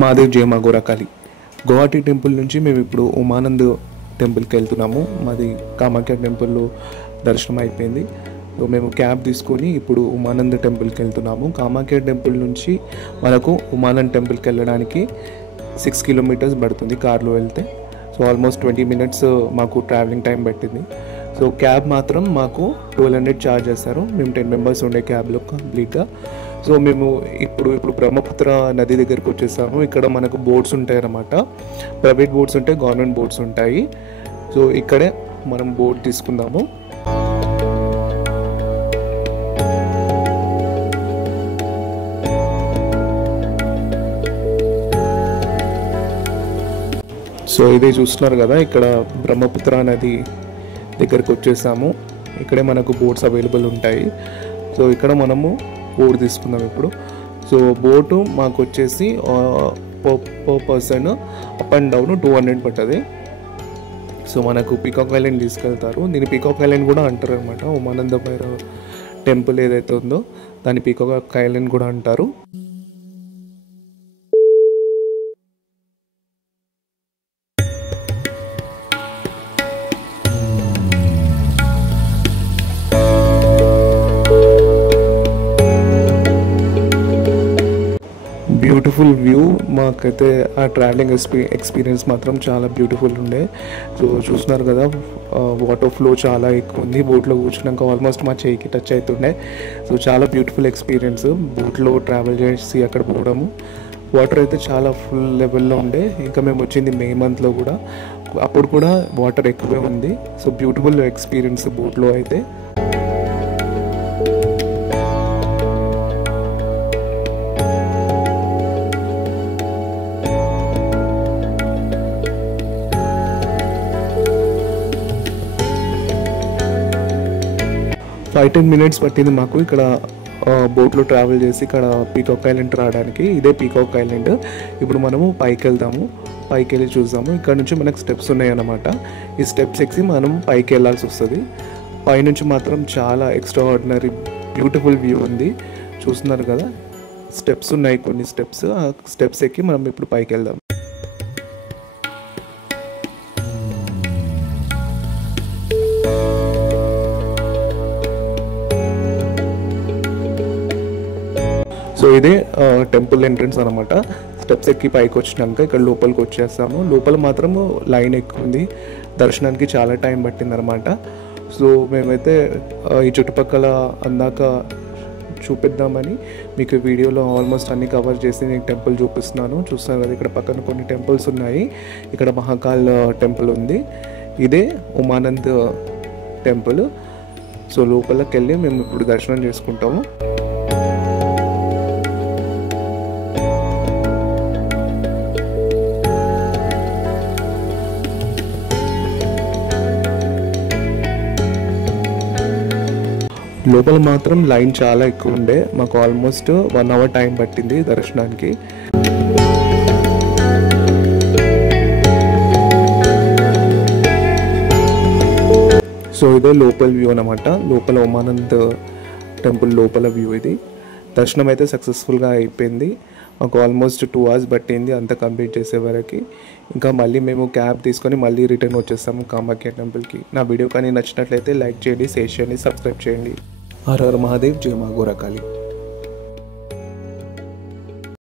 మహాదేవ్ జయ మా గోరాకాళి. గువాహటి టెంపుల్ నుంచి మేము ఇప్పుడు ఉమానంద్ టెంపుల్కి వెళ్తున్నాము. మాది కామాఖ్య టెంపుల్లో దర్శనం అయిపోయింది. సో మేము క్యాబ్ తీసుకొని ఇప్పుడు ఉమానంద్ టెంపుల్కి వెళ్తున్నాము. కామాఖ్య టెంపుల్ నుంచి మనకు ఉమానంద్ టెంపుల్కి వెళ్ళడానికి 6 కిలోమీటర్స్ పడుతుంది కార్లో వెళ్తే. సో ఆల్మోస్ట్ 20 మినిట్స్ మాకు ట్రావెలింగ్ టైం పట్టింది. సో క్యాబ్ మాత్రం మాకు 1200 ఛార్జ్ చేస్తారు. మేము 10 మెంబర్స్ ఉండే క్యాబ్లో కంప్లీట్గా. సో మేము ఇప్పుడు బ్రహ్మపుత్ర నది దగ్గరికి వచ్చేసాము. ఇక్కడ మనకు బోట్స్ ఉంటాయి అన్నమాట. ప్రైవేట్ బోట్స్ ఉంటాయి, గవర్నమెంట్ బోట్స్ ఉంటాయి. సో ఇక్కడే మనం బోట్ తీసుకుందాము. సో ఇదే చూస్తున్నారు కదా, ఇక్కడ బ్రహ్మపుత్ర నది దగ్గరికి వచ్చేసాము. ఇక్కడే మనకు బోట్స్ అవైలబుల్ ఉంటాయి. సో ఇక్కడ మనము బోట్ తీసుకుందాం ఇప్పుడు. సో బోటు మాకు వచ్చేసి per person up and down 200 పడుతుంది. సో మనకు పీకాక్ ఐలాండ్ తీసుకెళ్తారు. దీన్ని పీకాక్ ఐలాండ్ కూడా అంటారు అనమాట. ఉమానంద భైరవ టెంపుల్ ఏదైతే ఉందో దాన్ని పీకాక్ ఐలాండ్ కూడా అంటారు. Beautiful view. మాకైతే ఆ ట్రావెలింగ్ ఎక్స్పీరియన్స్ మాత్రం చాలా బ్యూటిఫుల్ ఉండే. సో చూస్తున్నారు కదా, వాటర్ ఫ్లో చాలా ఎక్కువ ఉంది. బోట్లో కూర్చున్నాక ఆల్మోస్ట్ మా చేయికి టచ్ అవుతుండే. సో చాలా బ్యూటిఫుల్ ఎక్స్పీరియన్స్ బోట్లో ట్రావెల్ చేసి అక్కడ పోవడము. వాటర్ అయితే చాలా ఫుల్ లెవెల్లో ఉండే. ఇంకా మేము వచ్చింది మే మంత్లో కూడా, అప్పుడు కూడా వాటర్ ఎక్కువే ఉంది. సో బ్యూటిఫుల్ ఎక్స్పీరియన్స్ బోట్లో అయితే. ఫైవ్ 10 మినిట్స్ పట్టింది మాకు ఇక్కడ బోట్లో ట్రావెల్ చేసి ఇక్కడ పీకాక్ ఐలాండ్ రావడానికి. ఇదే పీకాక్ ఐలాండ్. ఇప్పుడు మనము పైకి వెళ్దాము, పైకి వెళ్ళి చూద్దాము. ఇక్కడ నుంచి మనకు స్టెప్స్ ఉన్నాయన్నమాట. ఈ స్టెప్స్ ఎక్కి మనం పైకి వెళ్ళాల్సి వస్తుంది. పైనుంచి మాత్రం చాలా ఎక్స్ట్రా ఆర్డినరీ బ్యూటిఫుల్ వ్యూ ఉంది. చూస్తున్నారు కదా, స్టెప్స్ ఉన్నాయి కొన్ని స్టెప్స్. ఆ స్టెప్స్ ఎక్కి మనం ఇప్పుడు పైకి వెళ్దాం. సో ఇదే టెంపుల్ ఎంట్రన్స్ అనమాట. స్టెప్స్ ఎక్కి పైకి వచ్చినాక ఇక్కడ లోపలికి వచ్చేస్తాము. లోపల మాత్రం లైన్ ఎక్కువ ఉంది. దర్శనానికి చాలా టైం పట్టింది అనమాట. సో మేమైతే ఈ చుట్టుపక్కల అందాక చూపిద్దామని మీకు వీడియోలో ఆల్మోస్ట్ అన్ని కవర్ చేసి నేను టెంపుల్ చూపిస్తున్నాను. చూస్తున్నారు కదా, ఇక్కడ పక్కన కొన్ని టెంపుల్స్ ఉన్నాయి. ఇక్కడ మహాకాల్ టెంపుల్ ఉంది. ఇదే ఉమానంద్ టెంపుల్. సో లోపలికి వెళ్ళి మేము ఇప్పుడు దర్శనం చేసుకుంటాము. లోపల మాత్రం లైన్ చాలా ఎక్కువ ఉండే. మాకు ఆల్మోస్ట్ 1 అవర్ టైం పట్టింది దర్శనానికి. సో ఇదే లోపల వ్యూ అనమాట. లోపల ఉమానంద్ టెంపుల్ లోపల వ్యూ ఇది. దర్శనం అయితే సక్సెస్ఫుల్గా అయిపోయింది. మాకు ఆల్మోస్ట్ 2 అవర్స్ పట్టింది అంతా కంప్లీట్ చేసే వరకు. ఇంకా మళ్ళీ మేము క్యాబ్ తీసుకొని మళ్ళీ రిటర్న్ వచ్చేస్తాము కామాఖ్య టెంపుల్కి. నా వీడియో కానీ నచ్చినట్లయితే లైక్ చేయండి, షేర్ చేయండి, సబ్స్క్రైబ్ చేయండి. హర హర మహాదేవ్, జయ మా గోరాకాళి.